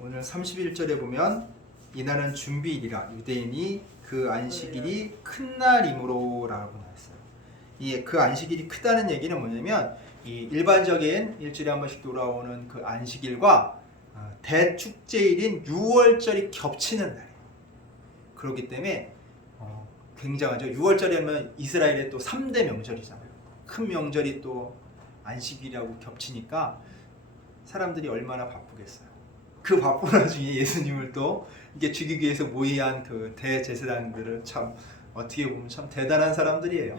오늘 31절에 보면 이날은 준비일이라 유대인이 그 안식일이 큰 날이므로 라고 나왔어요. 그 안식일이 크다는 얘기는 뭐냐면 이 일반적인 일주일에 한 번씩 돌아오는 그 안식일과 대축제일인 6월절이 겹치는 날이에요. 그렇기 때문에 굉장하죠. 6월절이면 이스라엘의 또 3대 명절이잖아요. 큰 명절이 또 안식일하고 겹치니까 사람들이 얼마나 바쁘겠어요. 그 바쁜 와중에 예수님을 또 이게 죽이기 위해서 모의한 그 대제사장들은 참 어떻게 보면 참 대단한 사람들이에요.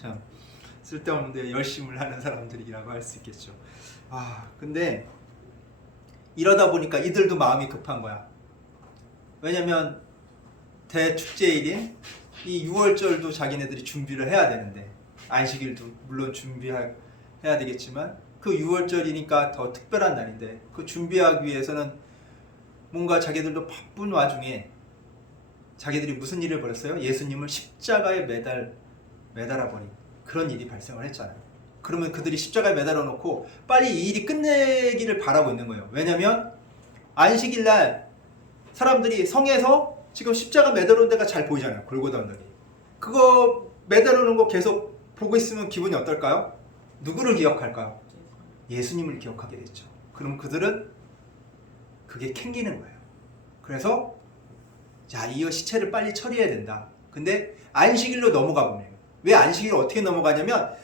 참 쓸데없는데 열심을 하는 사람들이라고 할 수 있겠죠. 근데 이러다 보니까 이들도 마음이 급한 거야. 왜냐면 대축제일인 이 6월절도 자기네들이 준비를 해야 되는데, 안식일도 물론 준비해야 되겠지만 그 6월절이니까 더 특별한 날인데, 그 준비하기 위해서는 뭔가 자기들도 바쁜 와중에 자기들이 무슨 일을 벌였어요? 예수님을 십자가에 매달아 버린 그런 일이 발생을 했잖아요. 그러면 그들이 십자가에 매달아 놓고 빨리 이 일이 끝내기를 바라고 있는 거예요. 왜냐면 안식일 날 사람들이 성에서 지금 십자가 매달아 놓은 데가 잘 보이잖아요. 골고다 언덕이. 그거 매달아 놓은 거 계속 보고 있으면 기분이 어떨까요? 누구를 기억할까요? 예수님을 기억하게 됐죠. 그럼 그들은 그게 캥기는 거예요. 그래서 이 시체를 빨리 처리해야 된다. 근데 안식일로 넘어가 보면, 왜 안식일을 어떻게 넘어가냐면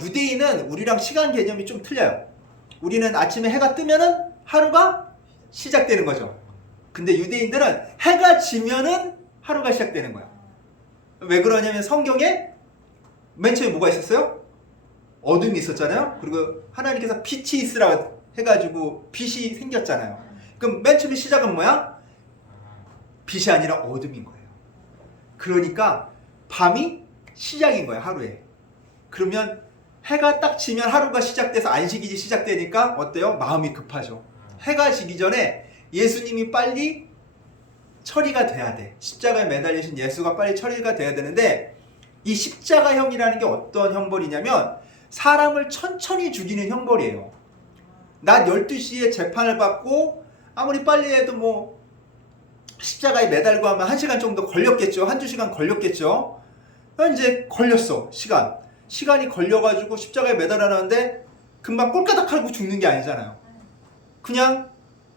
유대인은 우리랑 시간 개념이 좀 틀려요. 우리는 아침에 해가 뜨면은 하루가 시작되는 거죠. 근데 유대인들은 해가 지면은 하루가 시작되는 거야. 왜 그러냐면 성경에 맨 처음에 뭐가 있었어요? 어둠이 있었잖아요. 그리고 하나님께서 빛이 있으라 해가지고 빛이 생겼잖아요. 그럼 맨 처음에 시작은 뭐야? 빛이 아니라 어둠인 거예요. 그러니까 밤이 시작인 거예요, 하루에. 그러면 해가 딱 지면 하루가 시작돼서 안식일이 시작되니까 어때요? 마음이 급하죠. 해가 지기 전에 예수님이 빨리 처리가 돼야 돼. 십자가에 매달리신 예수가 빨리 처리가 돼야 되는데, 이 십자가형이라는 게 어떤 형벌이냐면 사람을 천천히 죽이는 형벌이에요. 낮 12시에 재판을 받고 아무리 빨리 해도 뭐 십자가에 매달고 하면 1시간 정도 걸렸겠죠. 1~2시간 걸렸겠죠. 이제 걸렸어. 시간이 걸려가지고 십자가에 매달아놨는데 금방 꼴까닥 하고 죽는 게 아니잖아요. 그냥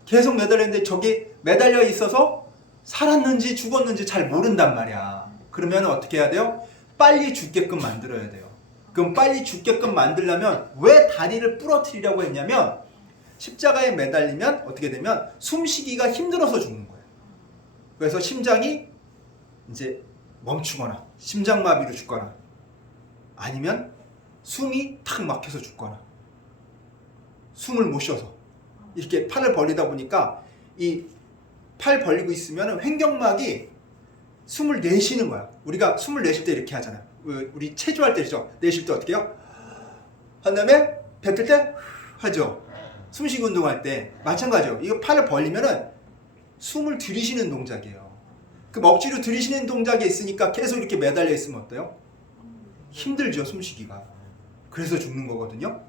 계속 매달렸는데 저기 매달려 있어서 살았는지 죽었는지 잘 모른단 말이야. 그러면 어떻게 해야 돼요? 빨리 죽게끔 만들어야 돼요. 그럼 빨리 죽게끔 만들려면 왜 다리를 부러뜨리려고 했냐면, 십자가에 매달리면 어떻게 되면 숨쉬기가 힘들어서 죽는 거예요. 그래서 심장이 이제 멈추거나 심장마비로 죽거나 아니면 숨이 탁 막혀서 죽거나 숨을 못 쉬어서 이렇게 팔을 벌리다 보니까 이 팔 벌리고 있으면 횡격막이 숨을 내쉬는 거야. 우리가 숨을 내쉴 때 이렇게 하잖아요. 우리 체조할 때 내쉴 때 어떻게 해요? 한 다음에 뱉을 때 하죠. 숨쉬기 운동할 때 마찬가지예요. 이거 팔을 벌리면은 숨을 들이쉬는 동작이에요. 그 억지로 들이쉬는 동작이 있으니까 계속 이렇게 매달려 있으면 어때요? 힘들죠, 숨쉬기가. 그래서 죽는 거거든요.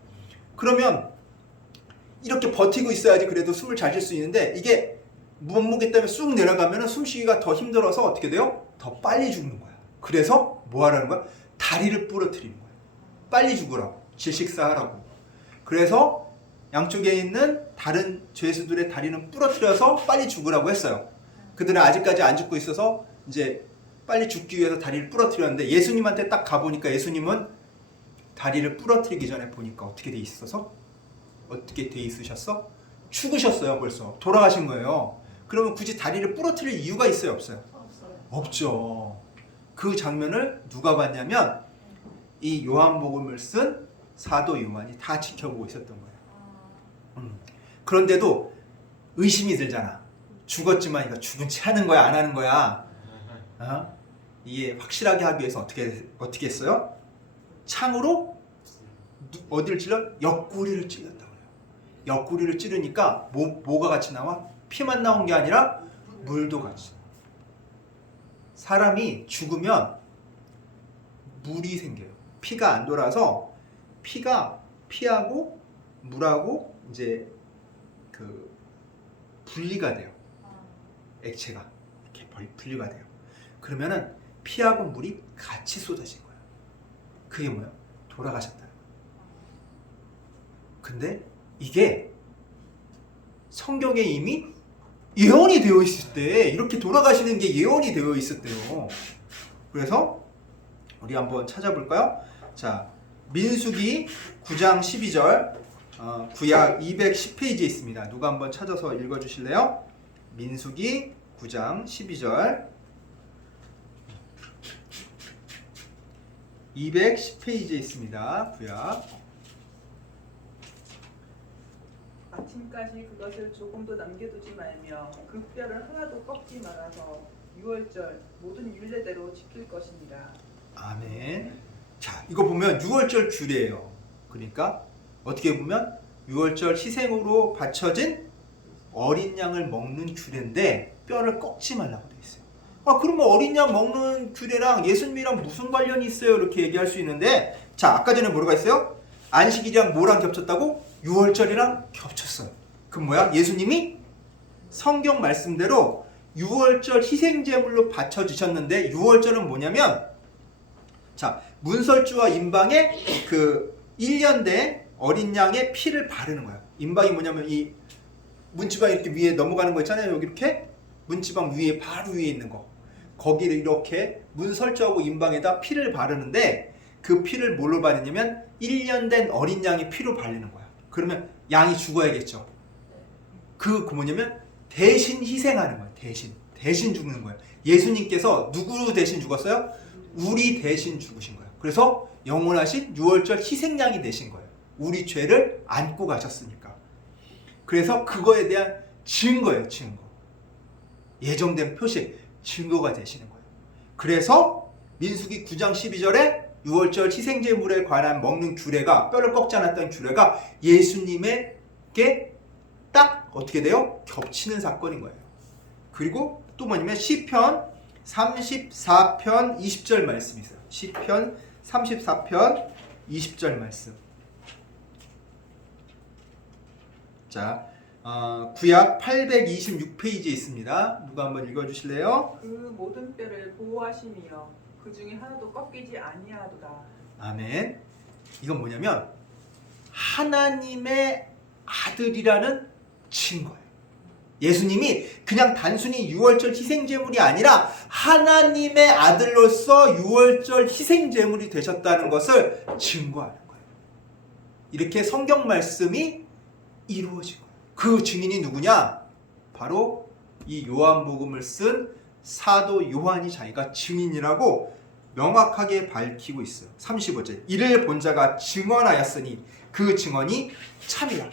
그러면 이렇게 버티고 있어야지 그래도 숨을 잘 쉴 수 있는데, 이게 몸무게 때문에 쑥 내려가면 숨쉬기가 더 힘들어서 어떻게 돼요? 더 빨리 죽는 거야. 그래서 뭐 하라는 거야? 다리를 부러뜨리는 거야. 빨리 죽으라고, 질식사하라고. 그래서 양쪽에 있는 다른 죄수들의 다리는 부러뜨려서 빨리 죽으라고 했어요. 그들은 아직까지 안 죽고 있어서 이제 빨리 죽기 위해서 다리를 부러뜨렸는데, 예수님한테 딱 가보니까 예수님은 다리를 부러뜨리기 전에 보니까 어떻게 돼 있으셨어? 죽으셨어요. 벌써 돌아가신 거예요. 그러면 굳이 다리를 부러뜨릴 이유가 있어요, 없어요? 없죠. 그 장면을 누가 봤냐면 이 요한복음을 쓴 사도 요한이 다 지켜보고 있었던 거예요. 그런데도 의심이 들잖아. 죽었지만 이거 죽은 채 하는 거야, 안 하는 거야? 이게 확실하게 하기 위해서 어떻게 했어요? 창으로 어디를 찔러? 옆구리를 찔렀다고 해요. 옆구리를 찌르니까 뭐가 같이 나와? 피만 나온 게 아니라 물도 같이. 사람이 죽으면 물이 생겨요. 피가 안 돌아서 피가 피하고 물하고 이제 그 분리가 돼요. 액체가 이렇게 분리가 돼요. 그러면은 피하고 물이 같이 쏟아진 거예요. 그게 뭐예요? 돌아가셨다는 거예요. 근데 이게 성경에 이미 예언이 되어 있을 때 이렇게 돌아가시는 게 예언이 되어 있었대요. 그래서 우리 한번 찾아볼까요? 자, 민수기 9장 12절 구약 210페이지에 있습니다. 누가 한번 찾아서 읽어주실래요? 민수기 9장 12절 210페이지에 있습니다. 구약. 아침까지 그것을 조금도 남겨두지 말며 그 뼈를 하나도 꺾지 말아서 유월절 모든 율례대로 지킬 것이니라. 아멘. 자, 이거 보면 유월절 규례예요. 그러니까 어떻게 보면 유월절 희생으로 바쳐진 어린 양을 먹는 규례인데 뼈를 꺾지 말라고 돼 있어요. 아, 그러면 어린 양 먹는 규례랑 예수님이랑 무슨 관련이 있어요? 이렇게 얘기할 수 있는데, 자, 아까 전에 뭐라고 했어요? 안식일이랑 뭐랑 겹쳤다고? 유월절이랑 겹쳤어요. 그럼 뭐야? 예수님이 성경 말씀대로 유월절 희생제물로 바쳐주셨는데, 유월절은 뭐냐면, 자, 문설주와 임방에 그 1년 된 어린 양의 피를 바르는 거야. 임방이 뭐냐면 이 문지방 이렇게 위에 넘어가는 거 있잖아요. 여기 이렇게 문지방 위에 바로 위에 있는 거. 거기를 이렇게 문설주하고 임방에다 피를 바르는데 그 피를 뭘로 바르냐면 1년 된 어린 양의 피로 바르는 거야. 그러면 양이 죽어야겠죠. 그 뭐냐면 대신 희생하는 거야. 대신 죽는 거예요. 예수님께서 누구 대신 죽었어요? 우리 대신 죽으신 거예요. 그래서 영원하신 유월절 희생양이 되신 거예요. 우리 죄를 안고 가셨으니까. 그래서 그거에 대한 증거예요. 증거. 예정된 표시, 증거가 되시는 거예요. 그래서 민수기 9장 12절에 유월절 희생제물에 관한 먹는 규례가, 뼈를 꺾지 않았던 규례가 예수님에게 딱 어떻게 돼요? 겹치는 사건인 거예요. 그리고 또 뭐냐면 시편 34편 20절 말씀이 있어요. 시편 34편 20절 말씀. 자, 구약 826페이지에 있습니다. 누가 한번 읽어주실래요? 그 모든 뼈를 보호하시며 그 중에 하나도 꺾이지 아니하도다. 아멘. 이건 뭐냐면 하나님의 아들이라는 증거예요. 예수님이 그냥 단순히 유월절 희생제물이 아니라 하나님의 아들로서 유월절 희생제물이 되셨다는 것을 증거하는 거예요. 이렇게 성경 말씀이 이루어진 거예요. 그 증인이 누구냐? 바로 이 요한복음을 쓴 사도 요한이 자기가 증인이라고 명확하게 밝히고 있어요. 35절. 이를 본 자가 증언하였으니 그 증언이 참이라.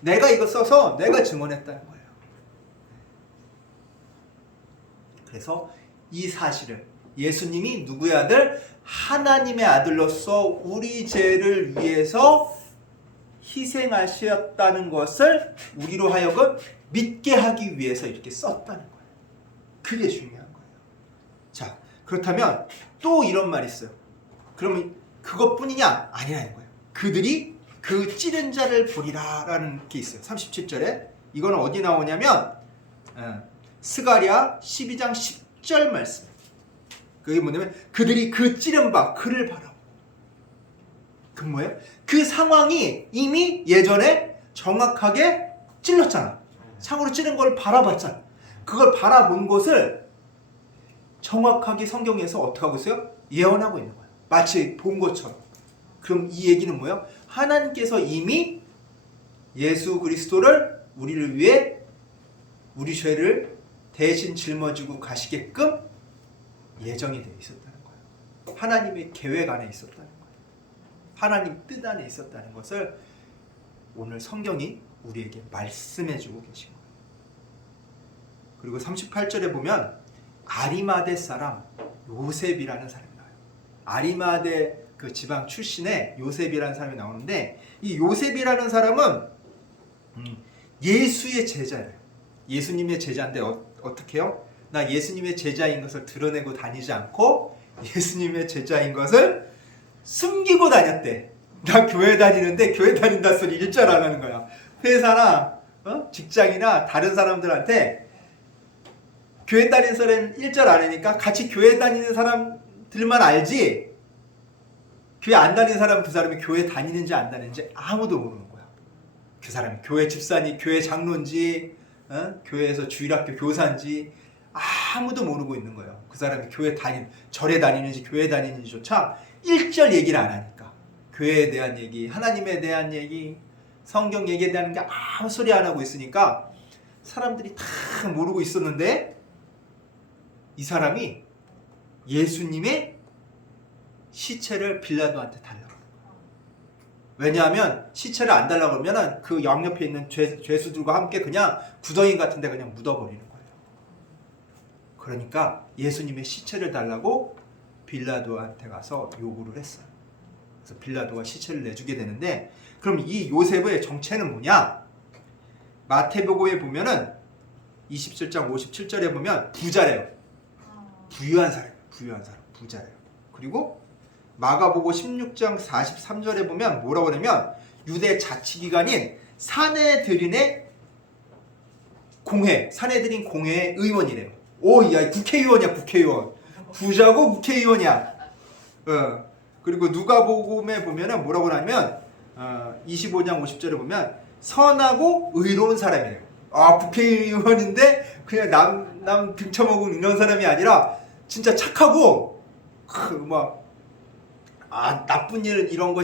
내가 이거 써서 내가 증언했다는 거예요. 그래서 이 사실을 예수님이 누구의 아들? 하나님의 아들로서 우리 죄를 위해서 희생하셨다는 것을 우리로 하여금 믿게 하기 위해서 이렇게 썼다는 거예요. 그게 중요한 거예요. 자, 그렇다면 또 이런 말이 있어요. 그러면 그것뿐이냐? 아니라는 거예요. 그들이 그 찌른 자를 보리라 라는 게 있어요. 37절에. 이거는 어디 나오냐면 스가랴 12장 10절 말씀. 그게 뭐냐면 그들이 그 찌른 바 그를 바라보고. 그 뭐예요? 그 상황이 이미 예전에 정확하게 찔렀잖아. 상으로 찌른 걸 바라봤잖아. 그걸 바라본 것을 정확하게 성경에서 어떻게 하고 있어요? 예언하고 있는 거예요. 마치 본 것처럼. 그럼 이 얘기는 뭐예요? 하나님께서 이미 예수 그리스도를 우리를 위해 우리 죄를 대신 짊어지고 가시게끔 예정이 되어 있었다는 거예요. 하나님의 계획 안에 있었다는 거예요. 하나님 뜻 안에 있었다는 것을 오늘 성경이 우리에게 말씀해주고 계신 거예요. 그리고 38절에 보면 아리마대 사람 요셉이라는 사람이 나와요. 아리마대 그 지방 출신의 요셉이라는 사람이 나오는데 이 요셉이라는 사람은 예수의 제자예요. 예수님의 제자인데 어떻게 해요? 나 예수님의 제자인 것을 드러내고 다니지 않고 예수님의 제자인 것을 숨기고 다녔대. 나 교회 다니는데 교회 다닌다 소리 일절 안 하는 거야. 회사나 직장이나 다른 사람들한테 교회 다니는 사람 1절 안 하니까 같이 교회 다니는 사람들만 알지 교회 안 다니는 사람 그 사람이 교회 다니는지 안 다니는지 아무도 모르는 거야. 그 사람이 교회 집사니 교회 장로인지 교회에서 주일학교 교사인지 아무도 모르고 있는 거예요. 그 사람이 절에 다니는지 교회 다니는지조차 1절 얘기를 안 하니까 교회에 대한 얘기, 하나님에 대한 얘기, 성경 얘기에 대한 게 아무 소리 안 하고 있으니까 사람들이 다 모르고 있었는데 이 사람이 예수님의 시체를 빌라도한테 달라고. 왜냐하면 시체를 안 달라고 그러면 그 양옆에 있는 죄수들과 함께 그냥 구덩이 같은 데 그냥 묻어버리는 거예요. 그러니까 예수님의 시체를 달라고 빌라도한테 가서 요구를 했어요. 그래서 빌라도가 시체를 내주게 되는데 그럼 이 요셉의 정체는 뭐냐? 마태복음에 보면은 27장 57절에 보면 부자래요. 부유한 사람, 부자래요. 그리고 마가복음 16장 43절에 보면 뭐라고 그러냐면 유대 자치기관인 사내들인의 공회의 의원이래요. 야, 국회의원이야, 국회의원. 부자고 국회의원이야. 그리고 누가복음에 보면은 뭐라고 하냐면 25장 50절에 보면 선하고 의로운 사람이래요. 국회의원인데 그냥 남 등쳐먹은 이런 사람이 아니라 진짜 착하고 나쁜 일 이런 거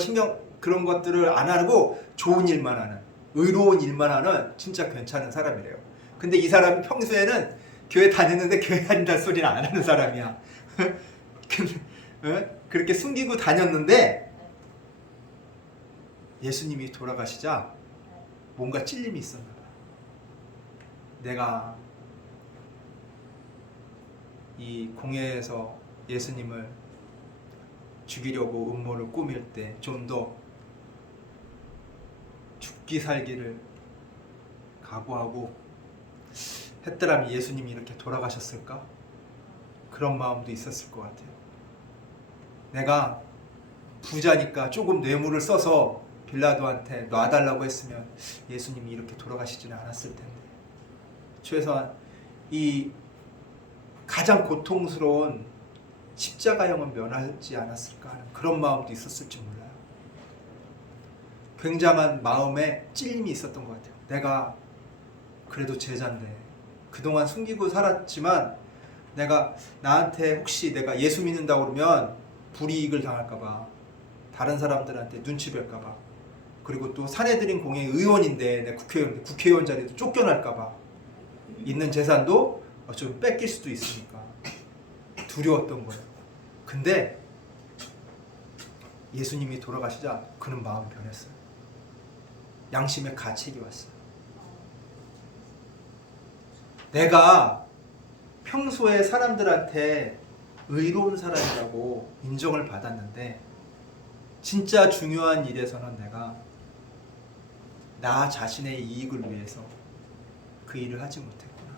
그런 것들을 안 하고 좋은 일만 하는 의로운 일만 하는 진짜 괜찮은 사람이래요. 근데 이 사람이 평소에는 교회 다녔는데 교회 다닌다는 소리는 안 하는 사람이야. 그렇게 숨기고 다녔는데 예수님이 돌아가시자 뭔가 찔림이 있었나 봐. 내가 이 공회에서 예수님을 죽이려고 음모를 꾸밀 때 좀 더 죽기 살기를 각오하고 했더라면 예수님이 이렇게 돌아가셨을까? 그런 마음도 있었을 것 같아요. 내가 부자니까 조금 뇌물을 써서 빌라도한테 놔달라고 했으면 예수님이 이렇게 돌아가시지는 않았을 텐데 최소한 이 가장 고통스러운 십자가형은 면하지 않았을까 하는 그런 마음도 있었을지 몰라요. 굉장한 마음에 찔림이 있었던 것 같아요. 내가 그래도 제자인데 그동안 숨기고 살았지만 나한테 혹시 내가 예수 믿는다고 그러면 불이익을 당할까봐 다른 사람들한테 눈치 뵐까봐 그리고 또 사내들인 공회 의원인데 내 국회의원 자리도 쫓겨날까봐 있는 재산도 좀 뺏길 수도 있으니까 두려웠던 거예요. 근데 예수님이 돌아가시자 그는 마음이 변했어요. 양심의 가책이 왔어요. 내가 평소에 사람들한테 의로운 사람이라고 인정을 받았는데 진짜 중요한 일에서는 내가 나 자신의 이익을 위해서 그 일을 하지 못했구나.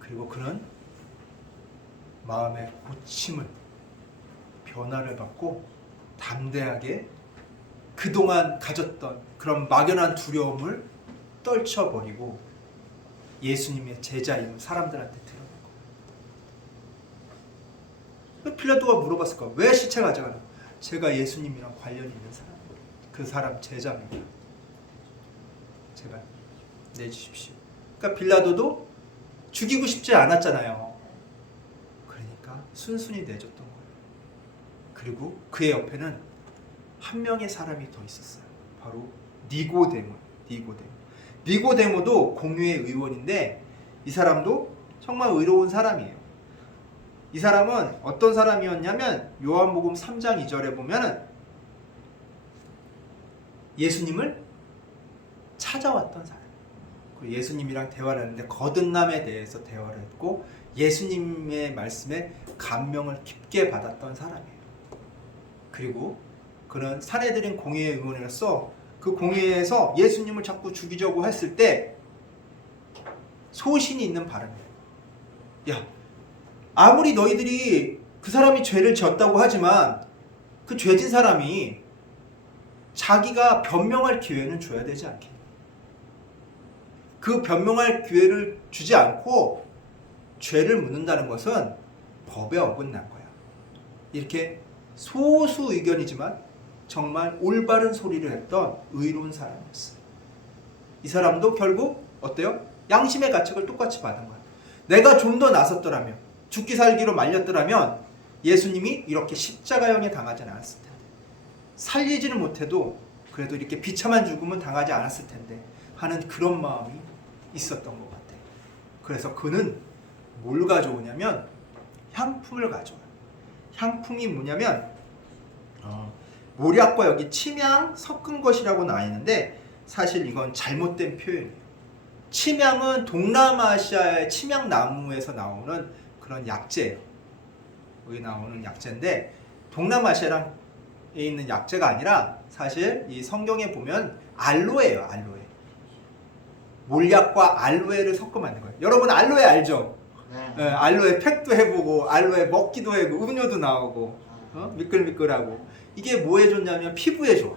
그리고 그는 마음의 고침을 변화를 받고 담대하게 그동안 가졌던 그런 막연한 두려움을 떨쳐버리고 예수님의 제자인 사람들한테 드러낸 거예요. 빌라도가 물어봤을까? 왜 시체 가져가나? 제가 예수님이랑 관련이 있는 사람, 그 사람 제자입니다. 제발 내주십시오. 그러니까 빌라도도 죽이고 싶지 않았잖아요. 그러니까 순순히 내줬던 거예요. 그리고 그의 옆에는 한 명의 사람이 더 있었어요. 바로 니고데모도 공회의 의원인데 이 사람도 정말 의로운 사람이에요. 이 사람은 어떤 사람이었냐면 요한복음 3장 2절에 보면은 예수님을 찾아왔던 사람. 예수님이랑 대화를 했는데 거듭남에 대해서 대화를 했고 예수님의 말씀에 감명을 깊게 받았던 사람이에요. 그리고 그는 사내들인 공회의 의원으로서 그 공회에서 예수님을 자꾸 죽이려고 했을 때 소신이 있는 발언이에요. 야, 아무리 너희들이 그 사람이 죄를 지었다고 하지만 그 죄진 사람이 자기가 변명할 기회는 줘야 되지 않겠니? 그 변명할 기회를 주지 않고 죄를 묻는다는 것은 법에 어긋난 거야. 이렇게 소수 의견이지만 정말 올바른 소리를 했던 의로운 사람이었어요. 이 사람도 결국 어때요? 양심의 가책을 똑같이 받은 거야. 내가 좀 더 나섰더라면, 죽기 살기로 말렸더라면 예수님이 이렇게 십자가형에 당하지 않았을 텐데, 살리지는 못해도 그래도 이렇게 비참한 죽음은 당하지 않았을 텐데 하는 그런 마음이 있었던 것 같아요. 그래서 그는 뭘 가져오냐면 향품을 가져와요. 향품이 뭐냐면 모략과 여기 침향 섞은 것이라고 나와 있는데 사실 이건 잘못된 표현이에요. 침향은 동남아시아의 침향나무에서 나오는 그런 약재예요. 여기 나오는 약재인데 동남아시아에 있는 약재가 아니라 사실 이 성경에 보면 알로에예요. 알로에. 몰약과 알로에를 섞어 만든 거예요. 여러분 알로에 알죠? 네. 알로에 팩도 해보고 알로에 먹기도 하고 음료도 나오고 미끌미끌하고. 이게 뭐에 좋냐면 피부에 좋아.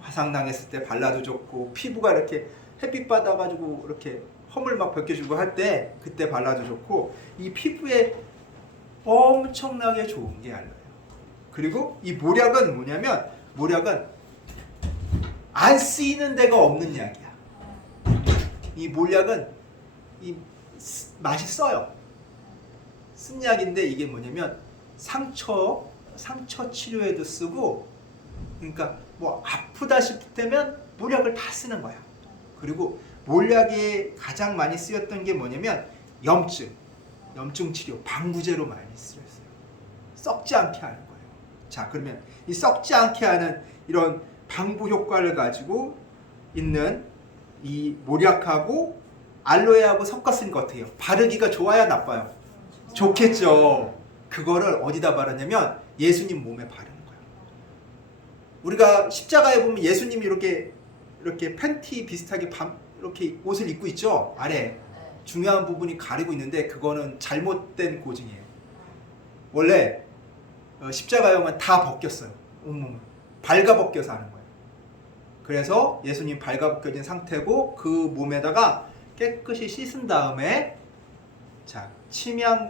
화상당했을 때 발라도 좋고 피부가 이렇게 햇빛 받아가지고 이렇게 험을 막 벗겨주고 할 때 그때 발라도 좋고 이 피부에 엄청나게 좋은 게 알로에예요. 그리고 이 모략은 뭐냐면 모략은 안 쓰이는 데가 없는 약이야. 이 몰약은 이 맛이 써요. 쓴 약인데 이게 뭐냐면 상처 치료에도 쓰고, 그러니까 뭐 아프다 싶을 때면 몰약을 다 쓰는 거야. 그리고 몰약이 가장 많이 쓰였던 게 뭐냐면 염증 치료, 방부제로 많이 쓰였어요. 썩지 않게 하는 거예요. 자, 그러면 이 썩지 않게 하는 이런 방부 효과를 가지고 있는 이 모략하고 알로에하고 섞었으니까 어떻게 해요? 바르기가 좋아야 나빠요? 좋겠죠. 그거를 어디다 바르냐면 예수님 몸에 바르는 거예요. 우리가 십자가에 보면 예수님이 이렇게 팬티 비슷하게 이렇게 옷을 입고 있죠. 아래 중요한 부분이 가리고 있는데 그거는 잘못된 고증이에요. 원래 십자가형은 다 벗겼어요. 온몸을 발가벗겨서 하는 거예요. 그래서 예수님 발가벗겨진 상태고 그 몸에다가 깨끗이 씻은 다음에 자 침향이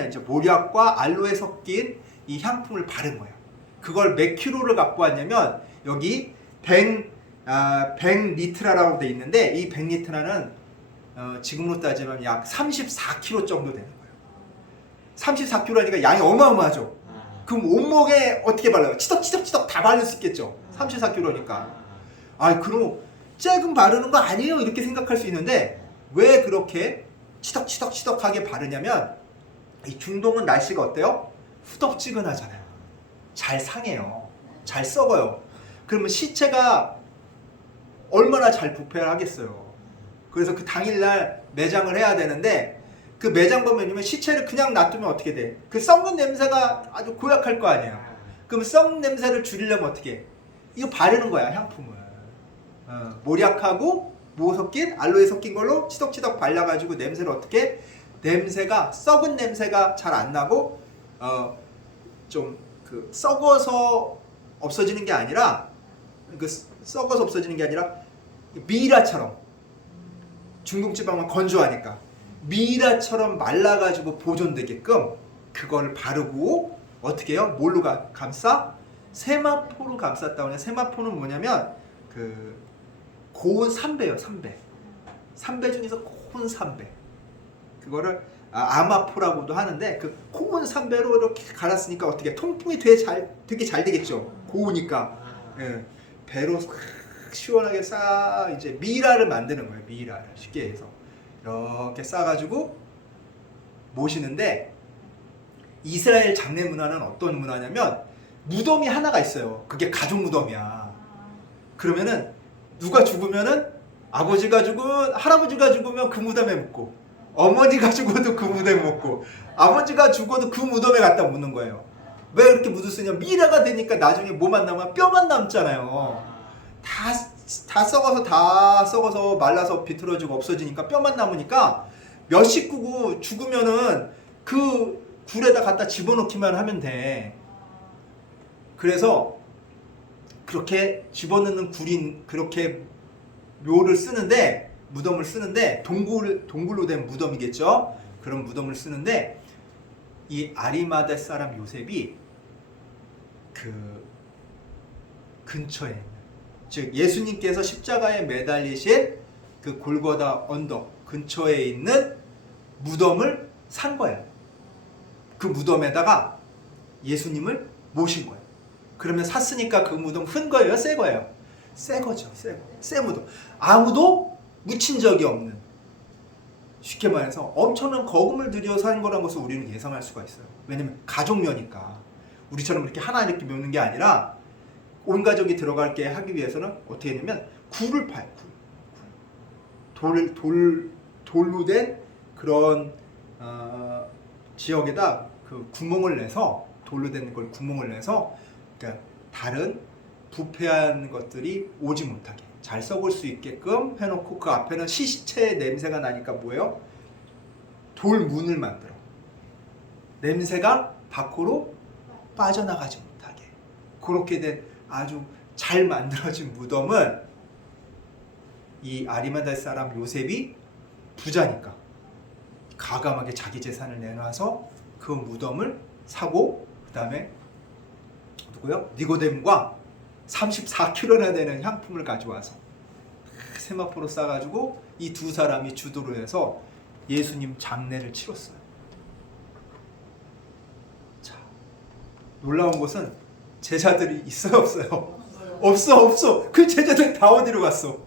아니죠. 모략과 알로에 섞인 이 향품을 바른 거예요. 그걸 몇 킬로를 갖고 왔냐면 여기 100리트라라고 돼 있는데 이 100리트라는 지금으로 따지면 약 34kg 정도 되는 거예요. 34kg니까 양이 어마어마하죠. 그럼 온몸에 어떻게 발라요? 치덕치덕 다 바를 수 있겠죠. 34kg니까. 그럼 조금 바르는 거 아니에요? 이렇게 생각할 수 있는데 왜 그렇게 치덕치덕하게 바르냐면 이 중동은 날씨가 어때요? 후덥지근하잖아요. 잘 상해요. 잘 썩어요. 그러면 시체가 얼마나 잘 부패를 하겠어요. 그래서 그 당일날 매장을 해야 되는데 그 매장 보면 시체를 그냥 놔두면 어떻게 돼? 그 썩는 냄새가 아주 고약할 거 아니야. 그럼 썩는 냄새를 줄이려면 어떻게 해? 이거 바르는 거야, 향품을. 모략하고 뭐 섞인? 알로에 섞인 걸로 치덕치덕 발라가지고 냄새를 어떻게? 냄새가 썩은 냄새가 잘 안 나고 좀 그 썩어서 없어지는 게 아니라 미라처럼 중국 지방은 건조하니까 미라처럼 말라가지고 보존되게끔 그걸 바르고 어떻게 해요? 뭘로 감싸? 세마포로 감쌌다고 하냐. 세마포는 뭐냐면 그 고운 삼배예요. 삼배 중에서 고운 삼배. 그거를 아마포라고도 하는데 그 고운 삼배로 이렇게 갈았으니까 어떻게 통풍이 되게 잘 되겠죠. 고우니까. 예, 배로 시원하게 이제 미라를 만드는 거예요. 미라를 쉽게 해서 이렇게 싸가지고 모시는데 이스라엘 장례 문화는 어떤 문화냐면 무덤이 하나가 있어요. 그게 가족 무덤이야. 그러면은 누가 죽으면은 아버지가 죽으면 할아버지가 죽으면 그 무덤에 묻고 어머니가 죽어도 그 무덤에 묻고 아버지가 죽어도 그 무덤에 갖다 묻는 거예요. 왜 이렇게 묻을 수 있냐? 미라가 되니까 나중에 뭐만 남아? 뼈만 남잖아요. 다 썩어서 말라서 비틀어지고 없어지니까 뼈만 남으니까 몇 식구고 죽으면은 그 굴에다 갖다 집어넣기만 하면 돼. 그래서 그렇게 집어넣는 굴인 그렇게 묘를 쓰는데 무덤을 쓰는데 동굴로 된 무덤이겠죠. 그런 무덤을 쓰는데 이 아리마대 사람 요셉이 그 근처에 있는, 즉 예수님께서 십자가에 매달리신 그 골고다 언덕 근처에 있는 무덤을 산 거예요. 그 무덤에다가 예수님을 모신 거예요. 그러면 샀으니까 그 무덤 큰 거예요, 새 거예요? 새 거죠. 새 무덤. 아무도 묻힌 적이 없는, 쉽게 말해서 엄청난 거금을 들여 산 거라는 것을 우리는 예상할 수가 있어요. 왜냐면 가족묘니까. 우리처럼 이렇게 하나 이렇게 묘는 게 아니라 온 가족이 들어갈게 하기 위해서는 어떻게 했냐면 굴을 파요. 돌로 된 그런 지역에다 그 구멍을 내서, 돌로 된 걸 구멍을 내서, 그러니까 다른 부패한 것들이 오지 못하게 잘 썩을 수 있게끔 해놓고, 그 앞에는 시체의 냄새가 나니까 뭐예요? 돌문을 만들어. 냄새가 밖으로 빠져나가지 못하게. 그렇게 된 아주 잘 만들어진 무덤을 이 아리마다 사람 요셉이 부자니까 가감하게 자기 재산을 내놔서 그 무덤을 사고, 그 다음에 누구요? 니고데모가 34kg나 되는 향품을 가져와서 세마포로 싸가지고 이 두 사람이 주도로 해서 예수님 장례를 치렀어요. 자, 놀라운 것은 제자들이 있어요, 없어요? 없어. 그 제자들 다 어디로 갔어?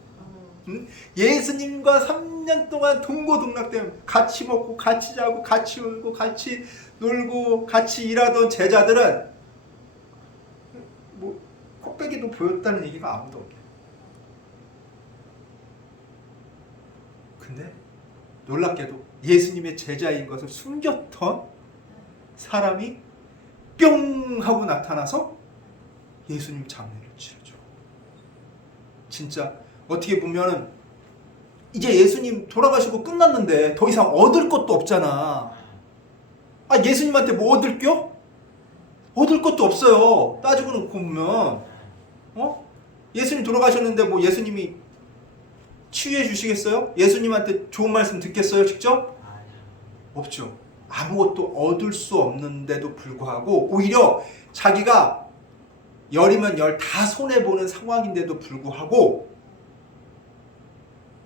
응? 예수님과 3년 동안 동고동락되면 같이 먹고 같이 자고 같이 울고 같이 놀고 같이 일하던 제자들은 뭐 코빼기도 보였다는 얘기가 아무도 없네. 근데 놀랍게도 예수님의 제자인 것을 숨겼던 사람이 뿅 하고 나타나서 예수님 장례를 치르죠. 진짜 어떻게 보면 이제 예수님 돌아가시고 끝났는데 더 이상 얻을 것도 없잖아. 아, 예수님한테 뭐 얻을 겨? 얻을 것도 없어요. 따지고 놓고 보면 예수님 돌아가셨는데 뭐 예수님이 치유해 주시겠어요? 예수님한테 좋은 말씀 듣겠어요, 직접? 없죠. 아무것도 얻을 수 없는데도 불구하고 오히려 자기가 열이면 열 다 손해보는 상황인데도 불구하고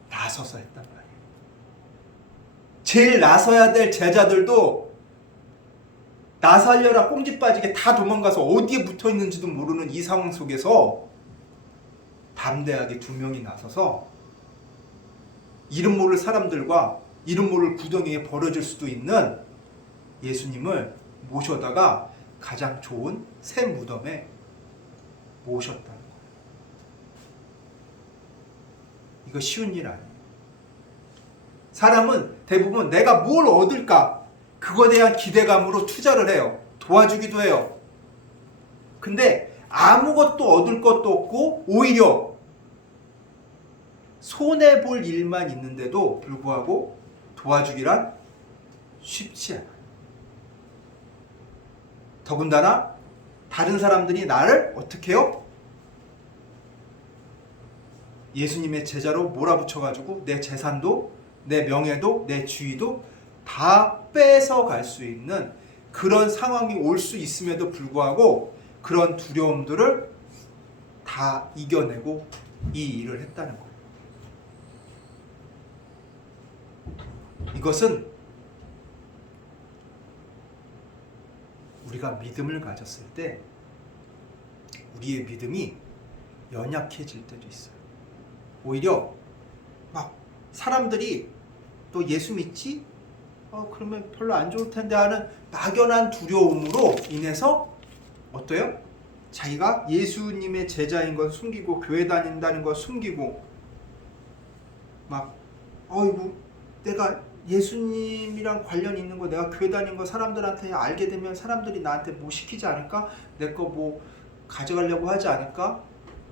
나서서 했단 말이에요. 제일 나서야 될 제자들도 나 살려라 꽁지 빠지게 다 도망가서 어디에 붙어있는지도 모르는 이 상황 속에서 담대하게 두 명이 나서서 이름 모를 사람들과 이름 모를 구덩이에 버려질 수도 있는 예수님을 모셔다가 가장 좋은 새 무덤에 모셨다는 거예요. 이거 쉬운 일 아니에요. 사람은 대부분 내가 뭘 얻을까 그거에 대한 기대감으로 투자를 해요. 도와주기도 해요. 근데 아무것도 얻을 것도 없고 오히려 손해볼 일만 있는데도 불구하고 도와주기란 쉽지 않아요. 더군다나 다른 사람들이 나를 어떻게 해요? 예수님의 제자로 몰아붙여가지고 내 재산도 내 명예도 내 지위도 다 뺏어갈 수 있는 그런 상황이 올 수 있음에도 불구하고 그런 두려움들을 다 이겨내고 이 일을 했다는 거예요. 이것은 우리가 믿음을 가졌을 때 우리의 믿음이 연약해질 때도 있어요. 오히려 막 사람들이 너 예수 믿지? 그러면 별로 안 좋을 텐데 하는 막연한 두려움으로 인해서 어때요? 자기가 예수님의 제자인 걸 숨기고 교회 다닌다는 걸 숨기고 막 내가 예수님이랑 관련 있는 거 내가 교회 다닌 거 사람들한테 알게 되면 사람들이 나한테 뭐 시키지 않을까? 내 거 뭐 가져가려고 하지 않을까?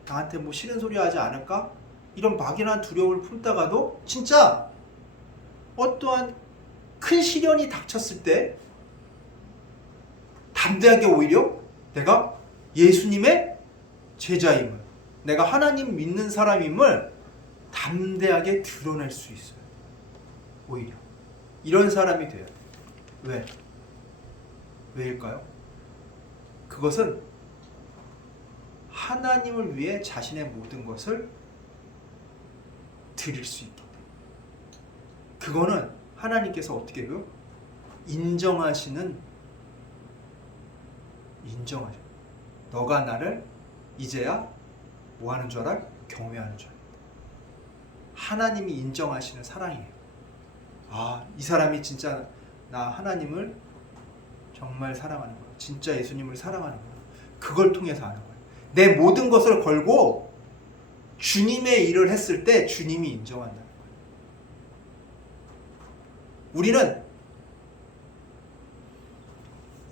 나한테 뭐 싫은 소리 하지 않을까? 이런 막연한 두려움을 품다가도 진짜 어떠한 큰 시련이 닥쳤을 때 담대하게 오히려 내가 예수님의 제자임을, 내가 하나님 믿는 사람임을 담대하게 드러낼 수 있어요. 오히려 이런 사람이 돼야 돼. 왜? 왜일까요? 그것은 하나님을 위해 자신의 모든 것을 드릴 수 있기 때문에. 그거는 하나님께서 어떻게 해요? 인정하셔. 너가 나를 이제야 뭐 하는 줄 알아? 경외하는 줄 알아. 하나님이 인정하시는 사랑이에요. 아, 이 사람이 진짜 나 하나님을 정말 사랑하는구나. 진짜 예수님을 사랑하는구나. 그걸 통해서 아는 거예요. 내 모든 것을 걸고 주님의 일을 했을 때 주님이 인정한다는 거예요. 우리는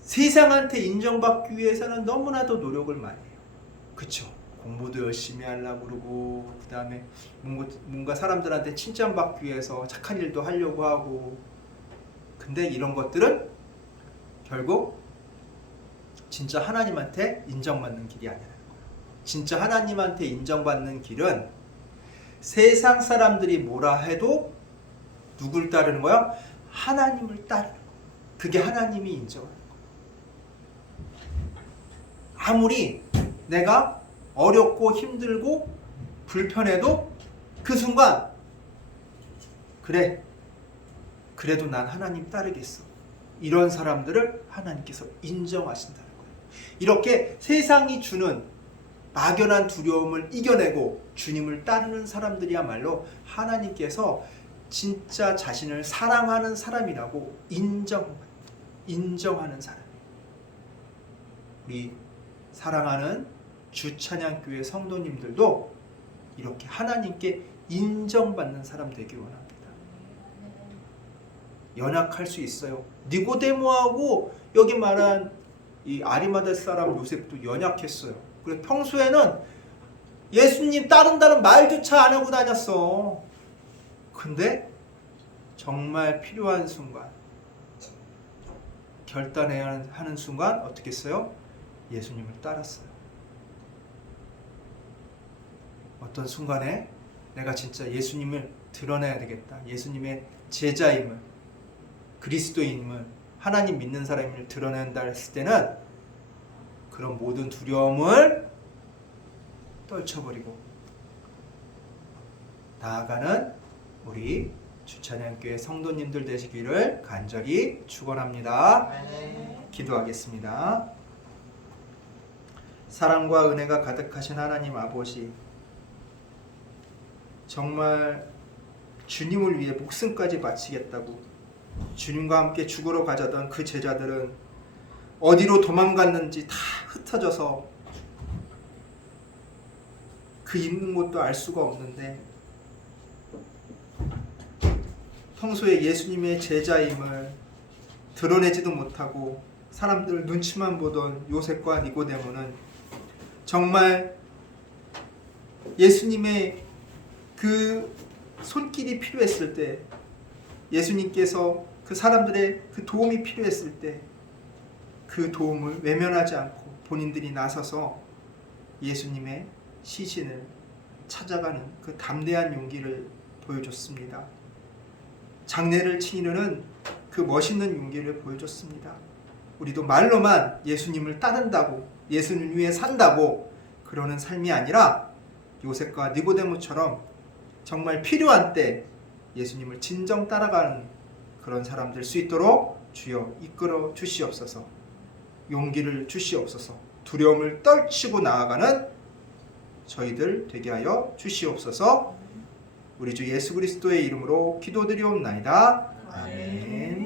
세상한테 인정받기 위해서는 너무나도 노력을 많이 해요. 그쵸? 공부도 열심히 하려고 그러고, 그 다음에 뭔가 사람들한테 칭찬받기 위해서 착한 일도 하려고 하고. 근데 이런 것들은 결국 진짜 하나님한테 인정받는 길이 아니라는 거예요. 진짜 하나님한테 인정받는 길은 세상 사람들이 뭐라 해도 누굴 따르는 거야? 하나님을 따르는 거예요. 그게 하나님이 인정하는 거예요. 아무리 내가 어렵고 힘들고 불편해도 그 순간 그래, 그래도 난 하나님 따르겠어. 이런 사람들을 하나님께서 인정하신다는 거예요. 이렇게 세상이 주는 막연한 두려움을 이겨내고 주님을 따르는 사람들이야말로 하나님께서 진짜 자신을 사랑하는 사람이라고 인정하는 사람이에요. 우리 사랑하는 주찬양교회 성도님들도 이렇게 하나님께 인정받는 사람 되길 원합니다. 연약할 수 있어요. 니고데모하고 여기 말한 이 아리마대 사람 요셉도 연약했어요. 그래 평소에는 예수님 따른다는 말조차 안 하고 다녔어. 근데 정말 필요한 순간, 결단해야 하는 순간 어떻게 했어요? 예수님을 따랐어요. 어떤 순간에 내가 진짜 예수님을 드러내야 되겠다. 예수님의 제자임을, 그리스도인임을, 하나님 믿는 사람임을 드러낸다 했을 때는 그런 모든 두려움을 떨쳐버리고 나아가는 우리 주찬양교회 성도님들 되시기를 간절히 축원합니다. 기도하겠습니다. 사랑과 은혜가 가득하신 하나님 아버지, 정말 주님을 위해 목숨까지 바치겠다고 주님과 함께 죽으러 가자던 그 제자들은 어디로 도망갔는지 다 흩어져서 그 있는 곳도 알 수가 없는데 평소에 예수님의 제자임을 드러내지도 못하고 사람들 눈치만 보던 요셉과 니고데모는 정말 예수님의 그 손길이 필요했을 때, 예수님께서 그 사람들의 그 도움이 필요했을 때 그 도움을 외면하지 않고 본인들이 나서서 예수님의 시신을 찾아가는 그 담대한 용기를 보여줬습니다. 장례를 치르는 그 멋있는 용기를 보여줬습니다. 우리도 말로만 예수님을 따른다고, 예수님 위해 산다고 그러는 삶이 아니라 요셉과 니고데모처럼 정말 필요한 때 예수님을 진정 따라가는 그런 사람 될 수 있도록 주여 이끌어 주시옵소서. 용기를 주시옵소서. 두려움을 떨치고 나아가는 저희들 되게 하여 주시옵소서. 우리 주 예수 그리스도의 이름으로 기도드리옵나이다. 아멘.